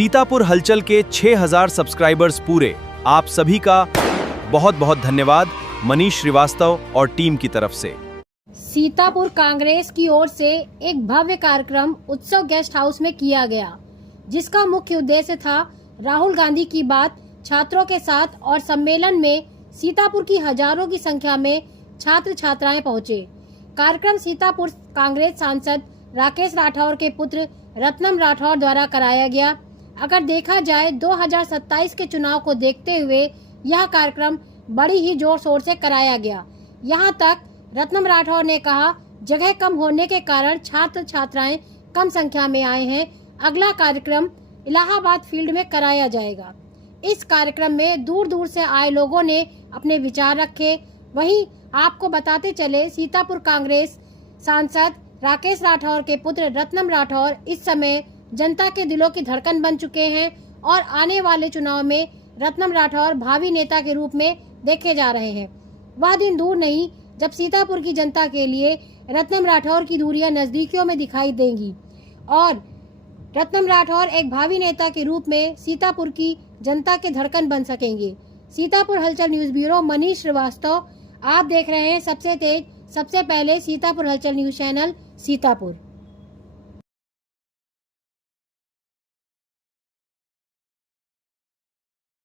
सीतापुर हलचल के 6000 सब्सक्राइबर्स पूरे। आप सभी का बहुत बहुत धन्यवाद मनीष श्रीवास्तव और टीम की तरफ से। सीतापुर कांग्रेस की ओर से एक भव्य कार्यक्रम उत्सव गेस्ट हाउस में किया गया, जिसका मुख्य उद्देश्य था राहुल गांधी की बात छात्रों के साथ। और सम्मेलन में सीतापुर की हजारों की संख्या में छात्र छात्राएं पहुंचे। कार्यक्रम सीतापुर कांग्रेस सांसद राकेश राठौर के पुत्र रत्नम राठौर द्वारा कराया गया। अगर देखा जाए 2027 के चुनाव को देखते हुए यह कार्यक्रम बड़ी ही जोर शोर से कराया गया। यहाँ तक रत्नम राठौर ने कहा, जगह कम होने के कारण छात्र छात्राएं कम संख्या में आए हैं। अगला कार्यक्रम इलाहाबाद फील्ड में कराया जाएगा। इस कार्यक्रम में दूर दूर से आए लोगों ने अपने विचार रखे। वहीं आपको बताते चले, सीतापुर कांग्रेस सांसद राकेश राठौर के पुत्र रत्नम राठौर इस समय जनता के दिलों की धड़कन बन चुके हैं और आने वाले चुनाव में रत्नम राठौर भावी नेता के रूप में देखे जा रहे हैं। वह दिन दूर नहीं जब सीतापुर की जनता के लिए रत्नम राठौर की दूरियां नजदीकियों में दिखाई देंगी और रत्नम राठौर एक भावी नेता के रूप में सीतापुर की जनता के धड़कन बन सकेंगे। सीतापुर हलचल न्यूज ब्यूरो, मनीष श्रीवास्तव। आप देख रहे हैं सबसे तेज, सबसे पहले सीतापुर हलचल न्यूज चैनल सीतापुर।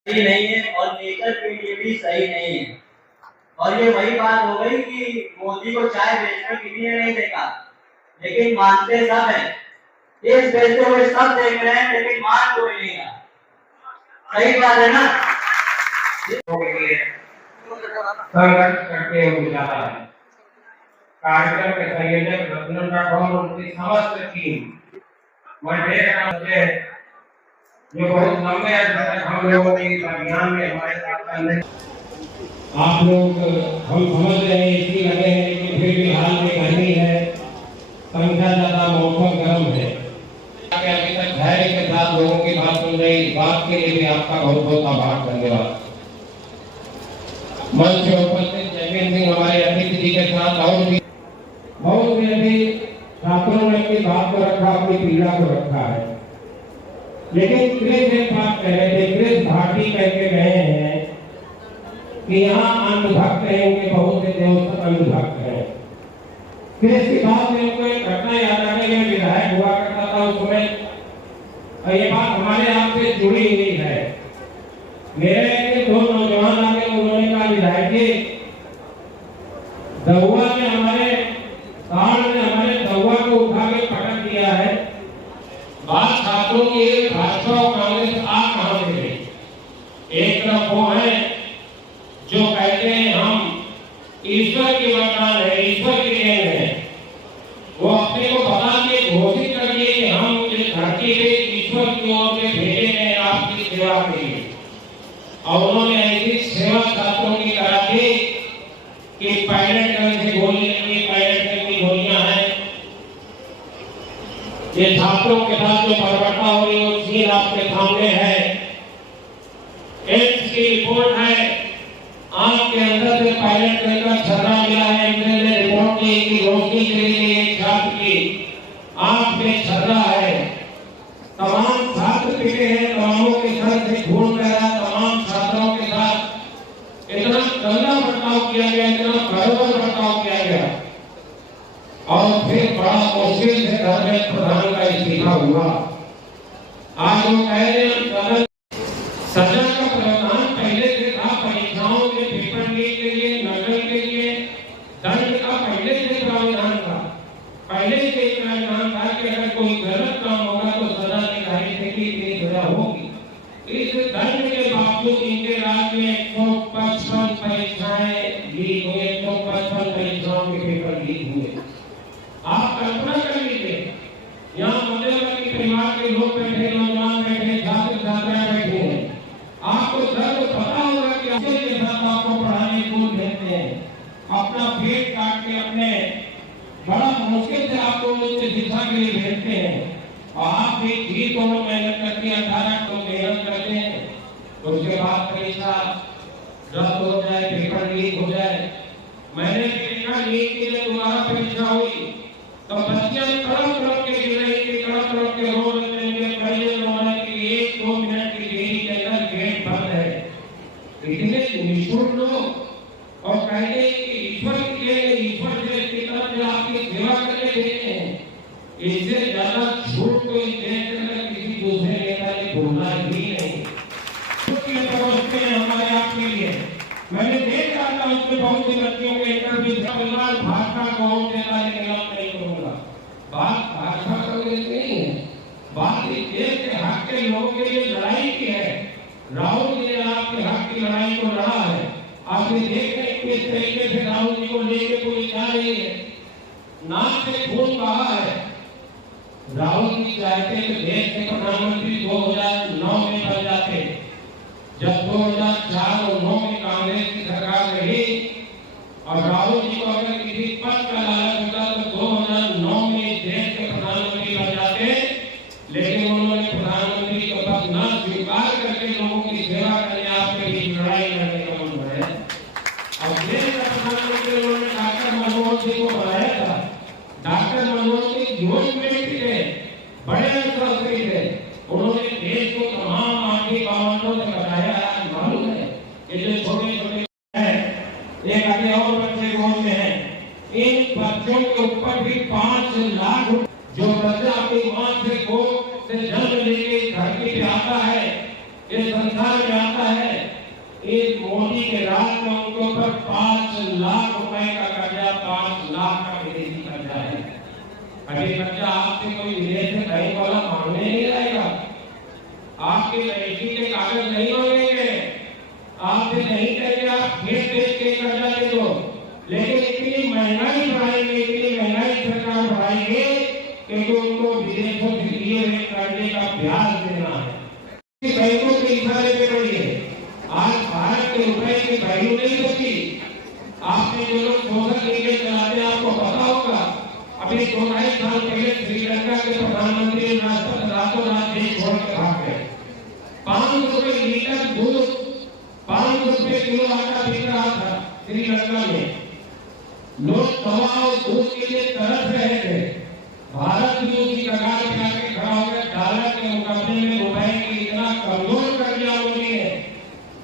सही नहीं है और नेचर के लिए भी सही नहीं है। और ये वही बात हो गई कि मोदी को चाय बेचने किसी ने नहीं देखा, लेकिन मानते सब है। देश बेचते हुए सब देख रहे हैं, लेकिन मान कोई नहीं रहा। सही बात है ना? संघर्ष करके हो जाता है। कार्यक्रम के संयोजक रत्नम राठौर और उनकी समस्त टीम, मैं देख रहा हूँ जो बहुत लंबे अर्थ तक हम लोगों के अभियान में हमारे साथ करने। आप लोग हम समझ रहे हैं इसलिए लगे हैं, लेकिन फिर भी हाल में गर्मी है, संख्या ज्यादा, मौसम गर्म है। अभी तक धैर्य के साथ लोगों की बात सुन रही, इस बात के लिए भी आपका बहुत बहुत आभार, धन्यवाद। मंच पर उपस्थित जयवीर सिंह हमारे अतिथि जी के साथ और भी बहुत से छात्रों ने अपनी बात को रखा, अपनी पीड़ा को रखा है। लेकिन क्रिस एक बात कह रहे थे, क्रिस भाटी कह के गए हैं कि यहाँ अंधभक्त रहेंगे, बहुत से देव अंधभक्त हैं। क्रिस की बात में उनको एक घटना याद आ गई। मैं विधायक हुआ करता था उस समय, और ये बात हमारे आप से जुड़ी हुई है। मेरे दो नौजवान आगे उन्होंने कहा, विधायक जी दहुआ ने हमारे साल ने हमारे दहुआ को उठा के पटक दिया है। बात छात्रों की भाजपा और कांग्रेस आप कहां से गई? एक तरफ वो है जो कहते हैं हम ईश्वर की वरदान है, ईश्वर की देन है। वो अपने को बता के घोषित कर दिए कि हम इस धरती पे ईश्वर की ओर से भेजे गए आपकी सेवा के लिए। और उन्होंने ऐसी सेवा छात्रों की करा दी कि पायलट गन से गोली लगी, पायलट गन की गोलियां हैं। ये छात्रों के साथ जो बर्बरता हो रही है वो चीज आपके सामने है। एम्स की रिपोर्ट है, आंख के अंदर से पायलट गन का छर्रा मिला है। एम्स ने रिपोर्ट की कि रोशनी के लिए एक छात्र की आंख में छर्रा है। तमाम छात्र पिटे हैं, तमामों के सर से खून बह रहा, तमाम छात्रों के साथ इतना गंदा बर्ताव किया गया, इतना बर्बर बर्ताव किया गया। और फिर बड़ा मुश्किल से धर्मेंद्र प्रधान का इस्तीफा हुआ। आज वो कह रहे हैं सजा का प्रावधान पहले से था, परीक्षाओं के पेपर लीक के लिए, नकल के लिए दंड का पहले से प्रावधान था। पहले से एक प्रावधान था कि अगर कोई गलत काम होगा तो सजा निर्धारित है कि इतनी सजा होगी। इस दंड के बावजूद इनके राज्य में 155 परीक्षाएं लीक हुई, 155 परीक्षाओं के पेपर लीक हुए। आप कल्पना कर लीजिए, यहाँ मध्यवर्गीय परिवार के लोग बैठे, नौजवान बैठे, छात्र छात्राएं बैठे हैं। आपको दर्द पता होगा कि अच्छे के साथ आपको पढ़ाने स्कूल भेजते हैं, अपना पेट काट के अपने बड़ा मुश्किल से आपको उच्च शिक्षा के लिए भेजते हैं। और आप भी ठीक दोनों मेहनत करके 18 को मेहनत करते हैं, उसके बाद परीक्षा रद्द हो जाए, पेपर लीक हो जाए। मैंने देखा लीक के लिए दोबारा परीक्षा हुई तो बच्चियां तड़प तड़प के गिर रही थी, तड़प तड़प के रो रहे थे। पहले उन्होंने कि एक पायलट की डेयरी के अंदर गेट बंद है। इतने निष्ठुर लोग और कहते हैं कि ईश्वर देश की तरफ से आपकी सेवा करने देते हैं। इससे ज्यादा झूठ कोई देश के अंदर किसी दूसरे नेता ने बोलना ही नहीं। समझते हैं हमारे आपके लिए। मैंने देख रहा था उसमें बहुत सी बच्चियों के इंटरव्यू परिवार भाजपा को वोट देना है, गलत नहीं करूंगा। बात भाजपा का नहीं है, बात इस देश के हक के लोगों के लिए लड़ाई की है। राहुल जी ने आपके हक की लड़ाई को लड़ा है। आपने देख रहे किस तरीके से राहुल जी को लेकर कोई जा रही है, नाक से खून बहा है। राहुल जी चाहते कि देश के प्रधानमंत्री 2009 में बन जाते। जब 2004 और 2009 में कांग्रेस की सरकार रही और राहुल जी को अगर किसी पद का लालच होता तो 2009 में देश के प्रधानमंत्री बन जाते, लेकिन उन्होंने प्रधानमंत्री का पद न स्वीकार करके लोगों की सेवा करने आपके बीच लड़ाई लड़ने का मन है। और देश का प्रधानमंत्री उन्होंने डॉक्टर मनमोहन सिंह को बनाया था। डॉक्टर मनमोहन सिंह योग्य व्यक्ति थे, बड़े अर्थशास्त्री थे। उन्होंने देश को तमाम आर्थिक बावनों से बचाया। मालूम है ये जो छोटे छोटे हैं, एक आगे और बच्चे गोद में हैं, इन बच्चों के ऊपर भी 5 लाख जो बच्चा अपनी मां से गोद से जन्म लेके धरती पे आता है, इस संसार में आता है, इस मोदी के राज में उनके ऊपर 5 लाख रुपए का कर्जा, 5 लाख का विदेशी कर्जा है। अभी बच्चा आपसे कोई विदेश से बैंक वाला मांगने नहीं आएगा, आपके रजिस्ट्री के कागज नहीं मांगेंगे, आपसे नहीं कहेंगे आप खेत बेच के कर्जा दे दो। लेकिन इतनी महंगाई बढ़ाएंगे, इतनी महंगाई सरकार बढ़ाएंगे कि उनको विदेशों से लिए हुए कर्जे का ब्याज देना है। बैंकों के इशारे पे बढ़िए। आज भारत के रुपए की वैल्यू नहीं होती। आपने जो लोग सोशल मीडिया चलाते हैं आपको पता होगा, अभी 2-2.5 साल पहले श्रीलंका के प्रधानमंत्री राष्ट्रपति रातों रात देश छोड़ के भाग गए। 500 रुपए लीटर दूध, 500 रुपए किलो आटा बिक रहा था श्रीलंका में। लोग दवा और दूध के लिए तरस रहे थे। भारत भी उसी कगार पे आके खड़ा हो गया। डॉलर के मुकाबले में रुपए की इतना कमजोर कर दिया उन्होंने।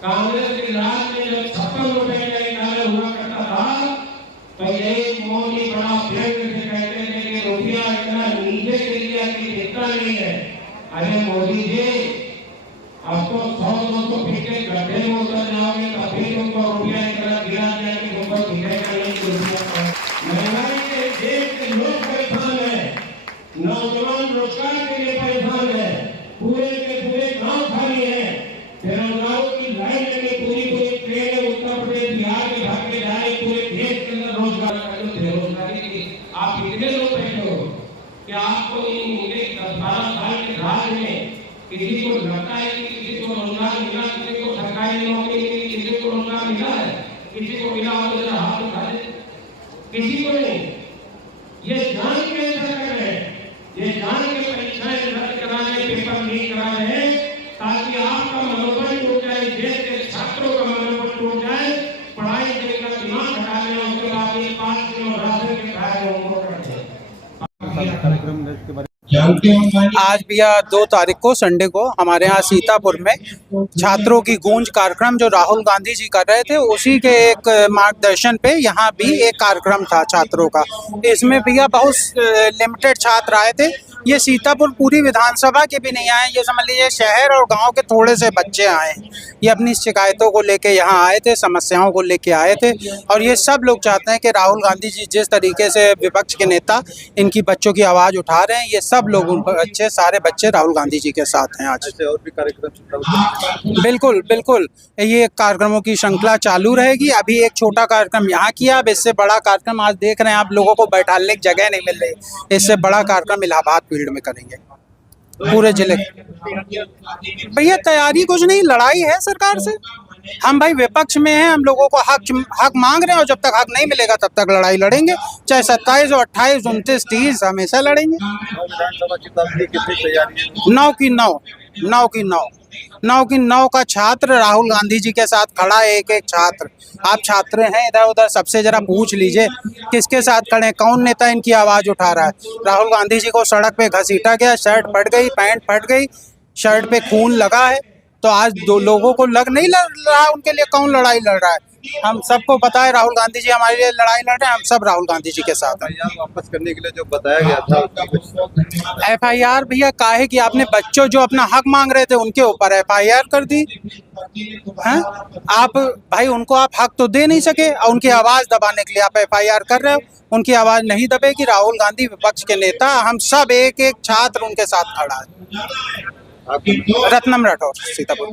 कांग्रेस के राज में जब 56 रुपए का एक डॉलर हुआ करता था तो यही मोदी बड़ा व्यंग से कहते थे कि रुपया इतना नीचे गिर गया कि दिखता नहीं है। अरे मोदी जी, अब तो 100-200 फीट के गड्ढे में उतर जाओगे तब भी तुमको रुपया इतना गिरा जाए कि तुमको दिखेगा नहीं कि रुपया। महंगाई के देश के लोग परेशान है, नौजवान रोजगार के लिए परेशान है, पूरे के पूरे गांव खाली है, बेरोजगारों की लाइन लगी, पूरी ट्रेन उत्तर प्रदेश बिहार के भाग के जा रही, पूरे देश के अंदर रोजगार बेरोजगारी की आप कितने लोग बैठे हो? क्या आपको इन 10-12 साल के राज में किसी को लगता है कि किसी को रोजगार मिला, किसी को सरकारी नौकरी मिली, किसी को रोजगार मिला है? किसी को मिला हो तो जरा हाथ उठा दे। किसी को नहीं। ये जान के ऐसा कर रहे हैं, ये जान के परीक्षाएं रद्द करा रहे, पेपर लीक करा रहे हैं ताकि आपका मनोबल टूट जाए, देश के छात्रों का मनोबल टूट जाए, पढ़ाई से का दिमाग हटा लें, उसके बाद ये 5 किलो राशन के खाए उनको कर दें। आज भैया 2 तारीख को संडे को हमारे यहाँ सीतापुर में छात्रों की गूंज कार्यक्रम जो राहुल गांधी जी कर रहे थे, उसी के एक मार्गदर्शन पे यहाँ भी एक कार्यक्रम था छात्रों का। इसमें भैया बहुत लिमिटेड छात्र आए थे। ये सीतापुर पूरी विधानसभा के भी नहीं आए, ये समझ लीजिए शहर और गांव के थोड़े से बच्चे आए। ये अपनी शिकायतों को लेके यहाँ आए थे, समस्याओं को लेके आए थे। और ये सब लोग चाहते हैं कि राहुल गांधी जी जिस तरीके से विपक्ष के नेता इनकी बच्चों की आवाज़ उठा रहे हैं, ये सब लोग बच्चे, सारे बच्चे राहुल गांधी जी के साथ हैं आज। और भी कार्यक्रम बिल्कुल बिल्कुल, ये कार्यक्रमों की श्रृंखला चालू रहेगी। अभी एक छोटा कार्यक्रम यहाँ किया, अब इससे बड़ा कार्यक्रम आज देख रहे हैं आप लोगों को बैठाने की जगह नहीं मिल रही, इससे बड़ा कार्यक्रम इलाहाबाद फील्ड में करेंगे पूरे जिले। भैया तैयारी कुछ नहीं, लड़ाई है सरकार से। हम भाई विपक्ष में हैं, हम लोगों को हक मांग रहे हैं और जब तक हक नहीं मिलेगा तब तक लड़ाई लड़ेंगे, चाहे 27 और 28, 29, 30 हमेशा लड़ेंगे। विधानसभा चुनाव की कितनी तैयारी है? 9 की 9 का छात्र राहुल गांधी जी के साथ खड़ा है। एक छात्र, आप छात्र हैं इधर उधर, सबसे जरा पूछ लीजिए किसके साथ खड़े हैं, कौन नेता इनकी आवाज़ उठा रहा है। राहुल गांधी जी को सड़क पे घसीटा गया, शर्ट फट गई, पैंट फट गई, शर्ट पे खून लगा है, तो आज दो लोगों को लग नहीं लड़ रहा उनके लिए कौन लड़ाई लड़ रहा है। हम सबको पता है राहुल गांधी जी हमारे लिए लड़ाई लड़ रहे हैं, हम सब राहुल गांधी जी के साथ हैं। वापस करने के लिए जो बताया गया था FIR भैया काहे कि आपने बच्चों जो अपना हक मांग रहे थे उनके ऊपर FIR कर दी हैं। आप भाई उनको आप हक तो दे नहीं सके और उनकी आवाज दबाने के लिए आप FIR कर रहे हो। उनकी आवाज नहीं दबेगी। राहुल गांधी विपक्ष के नेता, हम सब एक एक छात्र उनके साथ खड़ा है। रत्नम राठौर, सीतापुर।